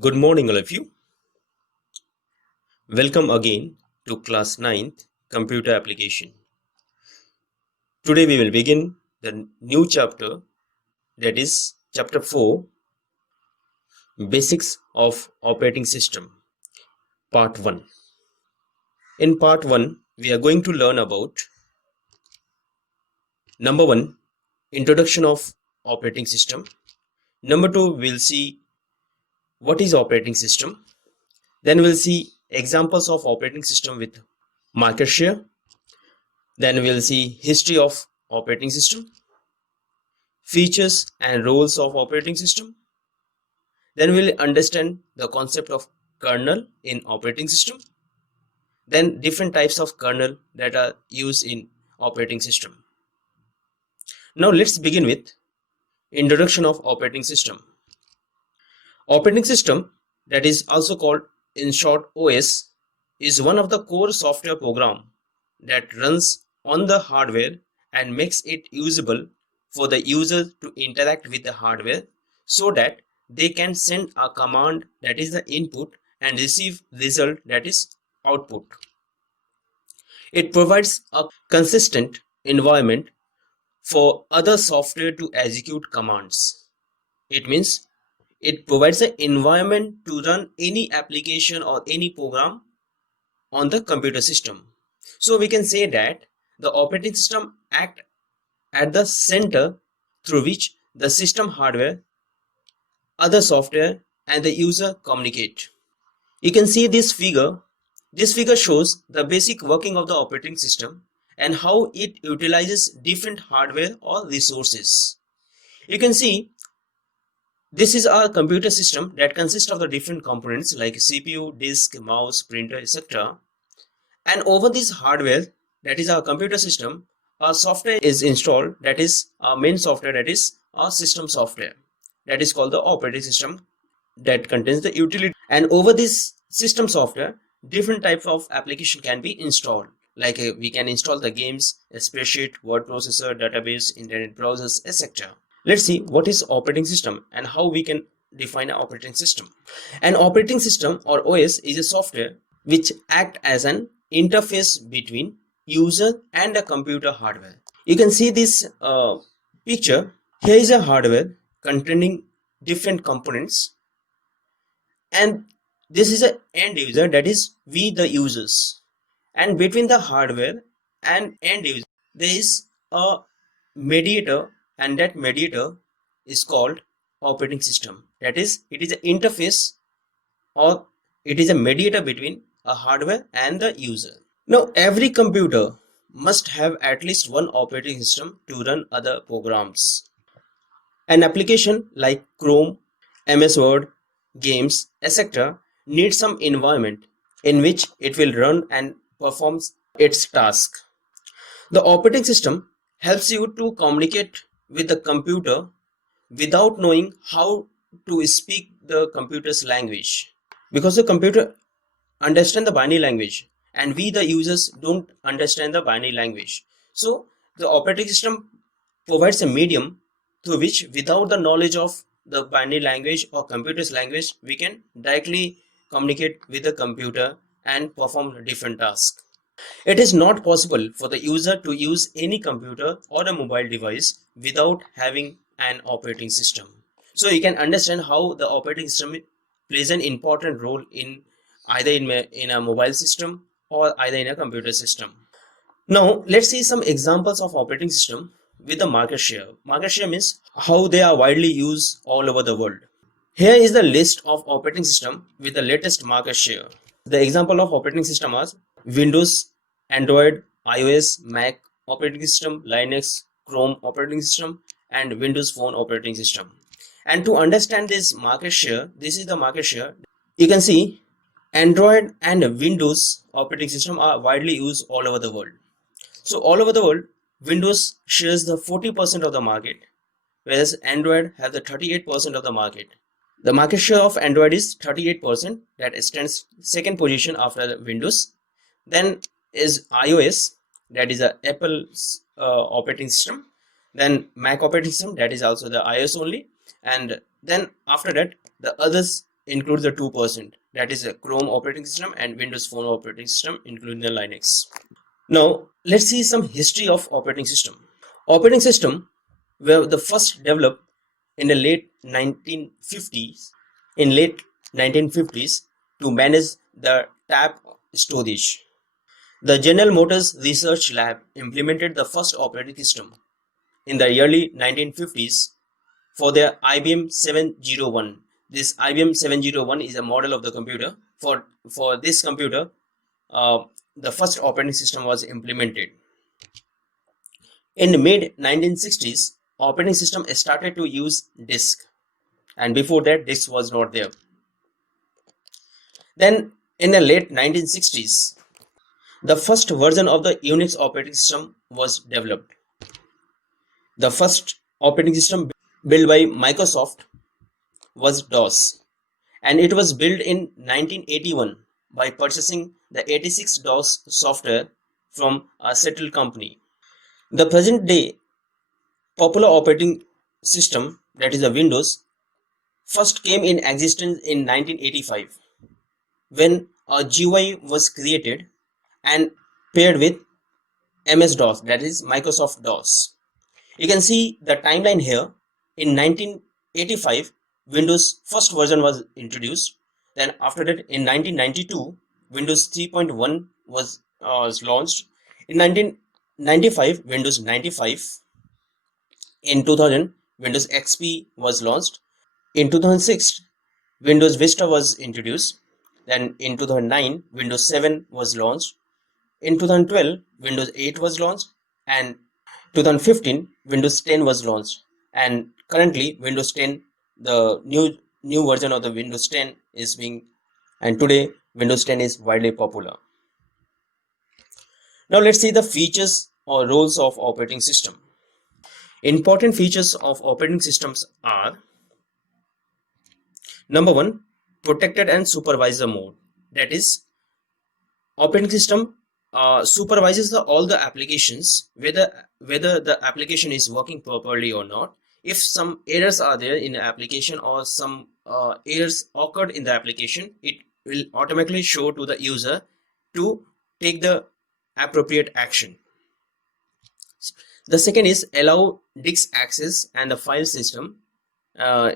Good morning, all of you. Welcome again to class 9th computer application. Today we will begin the new chapter, that is chapter 4, basics of operating system, part 1. In part 1 we are going to learn about number 1, introduction of operating system. Number 2, we'll see what is operating system. Then we'll see examples of operating system with market share. Then we'll see history of operating system, features and roles of operating system. Then we'll understand the concept of kernel in operating system. Then different types of kernel that are used in operating system. Now let's begin with introduction of operating system. Operating system, that is also called in short OS, is one of the core software program that runs on the hardware and makes it usable for the user to interact with the hardware so that they can send a command, that is the input, and receive result, that is output. It provides a consistent environment for other software to execute commands. It means it provides an environment to run any application or any program on the computer system. So we can say that the operating system acts at the center through which the system hardware, other software, and the user communicate. You can see this figure. This figure shows the basic working of the operating system and how it utilizes different hardware or resources. You can see this is our computer system that consists of the different components like CPU, disk, mouse, printer, etc. And over this hardware, that is our computer system, our software is installed, that is our main software, that is our system software, that is called the operating system, that contains the utility. And over this system software, different types of application can be installed, like we can install the games, a spreadsheet, word processor, database, internet browsers, etc. Let's see what is operating system and how we can define an operating system. An operating system or OS is a software which act as an interface between user and the computer hardware. You can see this picture. Here is a hardware containing different components, and this is an end user, that is we the users. And between the hardware and end user there is a mediator, and that mediator is called operating system. That is, it is an interface, or it is a mediator between a hardware and the user. Now every computer must have at least one operating system to run other programs. An application like Chrome, MS Word, games, etc. needs some environment in which it will run and performs its task. The operating system helps you to communicate with the computer without knowing how to speak the computer's language, because the computer understand the binary language and we the users don't understand the binary language. So the operating system provides a medium through which, without the knowledge of the binary language or computer's language, we can directly communicate with the computer and perform different tasks. It is not possible for the user to use any computer or a mobile device without having an operating system. So you can understand how the operating system plays an important role in either in a mobile system or either in a computer system. Now let's see some examples of operating system with the market share. Market share means how they are widely used all over the world. Here is the list of operating system with the latest market share. The example of operating system are Windows, Android, iOS, Mac operating system, Linux, Chrome operating system, and Windows Phone operating system. And to understand this market share, this is the market share. You can see Android and Windows operating system are widely used all over the world. So all over the world, Windows shares the 40% of the market, whereas Android has the 38% of the market. The market share of Android is 38%, that stands second position after Windows. Then is iOS, that is a Apple's operating system. Then Mac operating system, that is also the iOS only. And then after that, the others includes the 2%, that is a Chrome operating system and Windows Phone operating system, including the Linux. Now let's see some history of operating system. Operating system were the first developed in the late 1950s, in late 1950s to manage the tab storage. The General Motors Research Lab implemented the first operating system in the early 1950s for their IBM 701. This IBM 701 is a model of the computer. For this computer, the first operating system was implemented. In the mid 1960s, operating system started to use disk, and before that disk was not there. Then in the late 1960s, the first version of the Unix operating system was developed. The first operating system built by Microsoft was DOS, and it was built in 1981 by purchasing the 86 DOS software from a settled company. The present day popular operating system, that is the Windows, first came in existence in 1985 when a GUI was created and paired with MS-DOS, that is Microsoft DOS. You can see the timeline here. In 1985, Windows first version was introduced. Then after that, in 1992, Windows 3.1 was launched. In 1995, Windows 95. In 2000, Windows XP was launched. In 2006, Windows Vista was introduced. Then in 2009, Windows 7 was launched. In 2012, Windows 8 was launched, and 2015, Windows 10 was launched. And currently, Windows 10, the new version of the Windows 10 is being, and today Windows 10 is widely popular. Now let's see the features or roles of operating system. Important features of operating systems are: number one, protected and supervisor mode. That is, operating system supervises all the applications, whether the application is working properly or not. If some errors are there in the application or some errors occurred in the application, it will automatically show to the user to take the appropriate action. The second is allow disk access and the file system,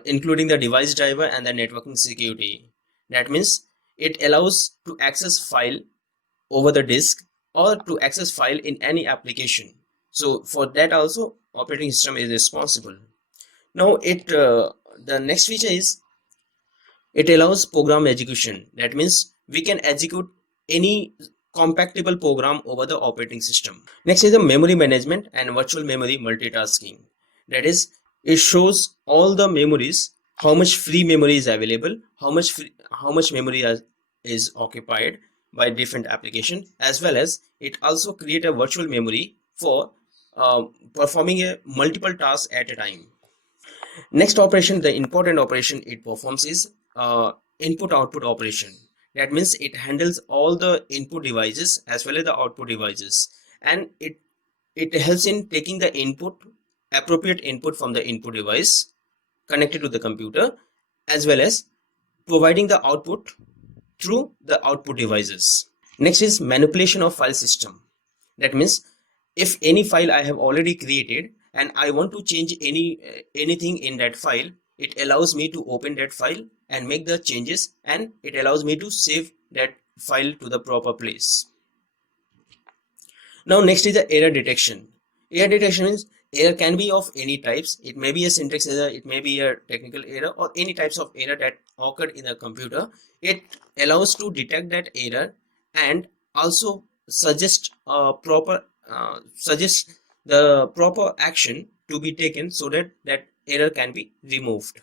including the device driver and the networking security. That means it allows to access file over the disk or to access file in any application. So for that also operating system is responsible. Now the next feature is it allows program execution. That means we can execute any compatible program over the operating system. Next is the memory management and virtual memory multitasking. That is, it shows all the memories, how much free memory is available, how much memory is occupied by different application, as well as it also create a virtual memory for performing a multiple tasks at a time. Next operation, the important operation it performs is input output operation. That means it handles all the input devices as well as the output devices, and it helps in taking the appropriate input from the input device connected to the computer, as well as providing the output through the output devices. Next is manipulation of file system. That means if any file I have already created and I want to change anything in that file, it allows me to open that file and make the changes, and it allows me to save that file to the proper place. Now next is the error detection. Error detection means error can be of any types. It may be a syntax error, it may be a technical error, or any types of error that occurred in a computer. It allows to detect that error and also suggest the proper action to be taken so that that error can be removed.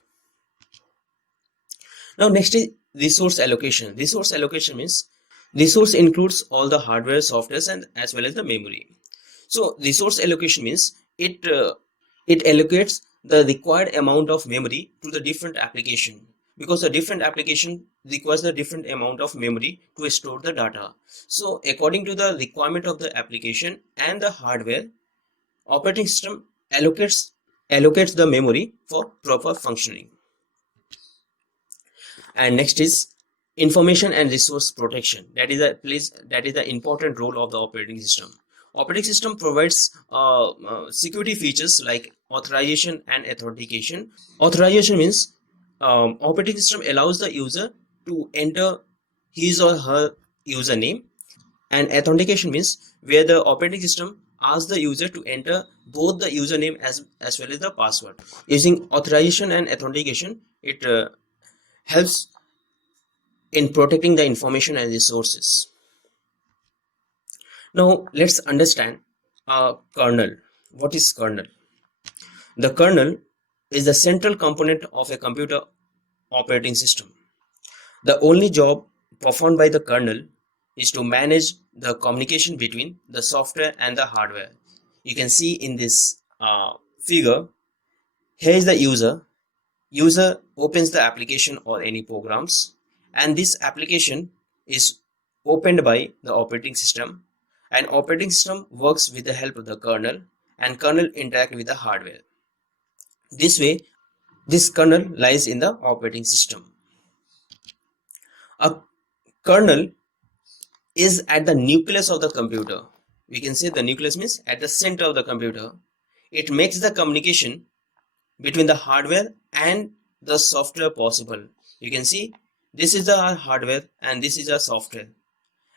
Now next is resource allocation. Resource allocation means resource includes all the hardware, software, and as well as the memory. So resource allocation means it allocates the required amount of memory to the different application, because the different application requires the different amount of memory to store the data. So according to the requirement of the application and the hardware, operating system allocates the memory for proper functioning. And next is information and resource protection. That is the important role of the operating system. Operating system provides security features like authorization and authentication. Authorization means operating system allows the user to enter his or her username, and authentication means where the operating system asks the user to enter both the username as well as the password. Using authorization and authentication, it helps in protecting the information and resources. Now let's understand kernel. What is kernel? The kernel is the central component of a computer operating system. The only job performed by the kernel is to manage the communication between the software and the hardware. You can see in this figure, here is the user. User opens the application or any programs, and this application is opened by the operating system, and operating system works with the help of the kernel, and kernel interact with the hardware. This way, this kernel lies in the operating system. A kernel is at the nucleus of the computer. We can say the nucleus means at the center of the computer. It makes the communication between the hardware and the software possible. You can see this is the hardware and this is the software,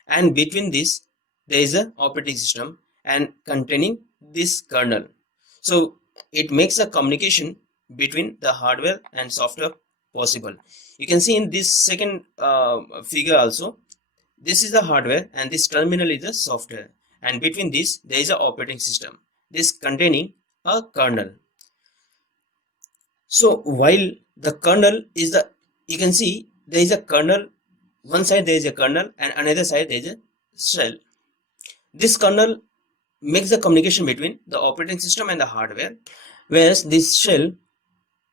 and between this there is a operating system and containing this kernel. So it makes a communication between the hardware and software possible. You can see in this second figure also, this is the hardware and this terminal is the software, and between this there is a operating system, this containing a kernel. So while the kernel is the, you can see there is a kernel, one side there is a kernel and another side there is a shell. This kernel makes the communication between the operating system and the hardware, whereas this shell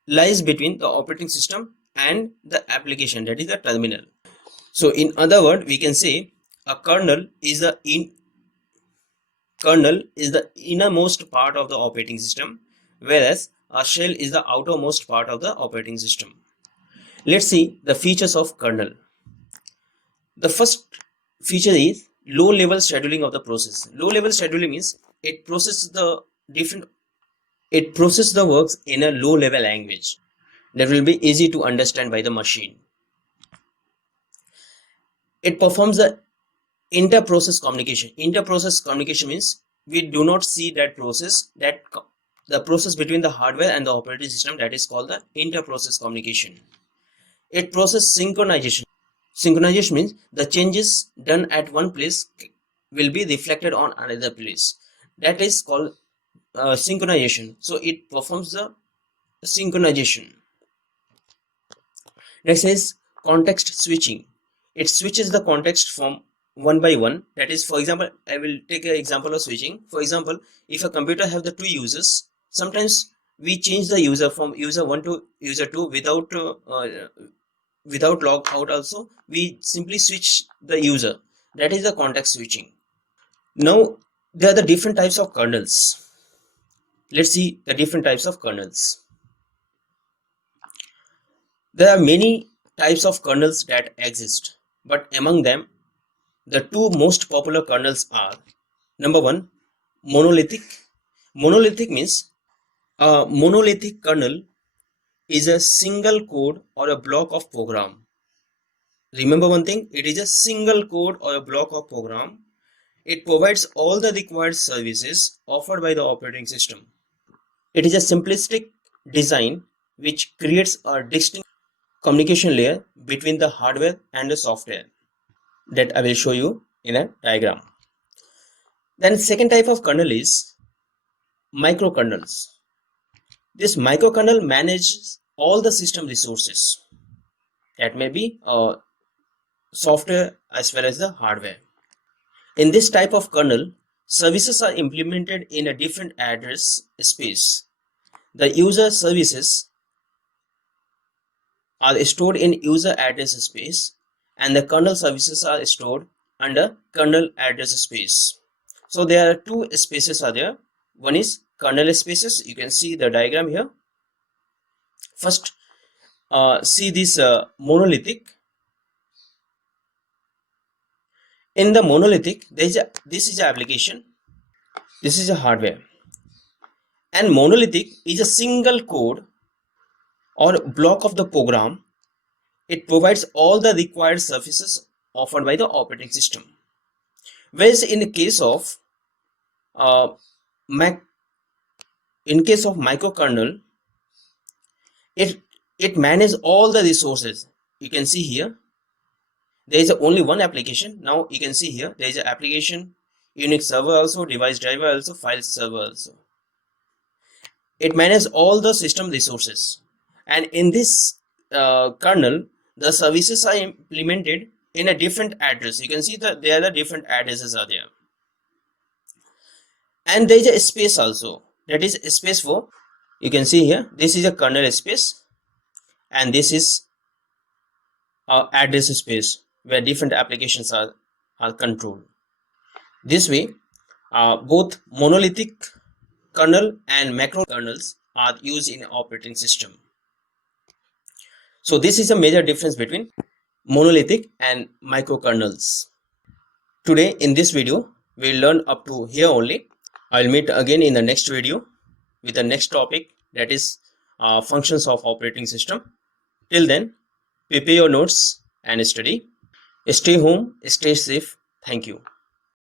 lies between the operating system and the application, that is the terminal. So in other words, we can say a kernel is the innermost part of the operating system, whereas a shell is the outermost part of the operating system. Let's see the features of kernel. The first feature is low level scheduling of the process. Low level scheduling means it processes the works in a low level language that will be easy to understand by the machine. It performs the inter-process communication. Inter-process communication means we do not see that process, the process between the hardware and the operating system, that is called the inter-process communication. It processes synchronization. Synchronization means the changes done at one place will be reflected on another place. That is called synchronization. So it performs the synchronization. Next is context switching. It switches the context from one by one. That is, for example, I will take an example of switching. For example, if a computer have the two users, sometimes we change the user from user 1 to user 2 without log out also. We simply switch the user. That is the context switching. Now, there are the different types of kernels. Let's see the different types of kernels. There are many types of kernels that exist, but among them, the two most popular kernels are: number one, monolithic. Monolithic means a monolithic kernel is a single code or a block of program. Remember one thing, it is a single code or a block of program. It provides all the required services offered by the operating system. It is a simplistic design which creates a distinct communication layer between the hardware and the software that I will show you in a diagram. Then second type of kernel is microkernels. This microkernel manages all the system resources. That may be software as well as the hardware. In this type of kernel, services are implemented in a different address space. The user services are stored in user address space, and the kernel services are stored under kernel address space. So there are two spaces are there. One is kernel spaces. You can see the diagram here. First, see this monolithic. In the monolithic, this is an application, this is a hardware, and monolithic is a single code or block of the program. It provides all the required services offered by the operating system. Whereas in the case of uh, Mac, in case of microkernel, it manages all the resources. You can see here there is only one application. Now you can see here there is an application, Unix server also, device driver also, file server also. It manages all the system resources, and in this kernel the services are implemented in a different address. You can see that there are the different addresses are there, and there is a space also, that is a space for, you can see here this is a kernel space and this is address space where different applications are controlled. This way both monolithic kernel and macro kernels are used in operating system. So this is a major difference between monolithic and microkernels. Today in this video we'll learn up to here only. I'll meet again in the next video with the next topic, that is functions of operating system. Till then, prepare your notes and study. Stay home, stay safe. Thank you.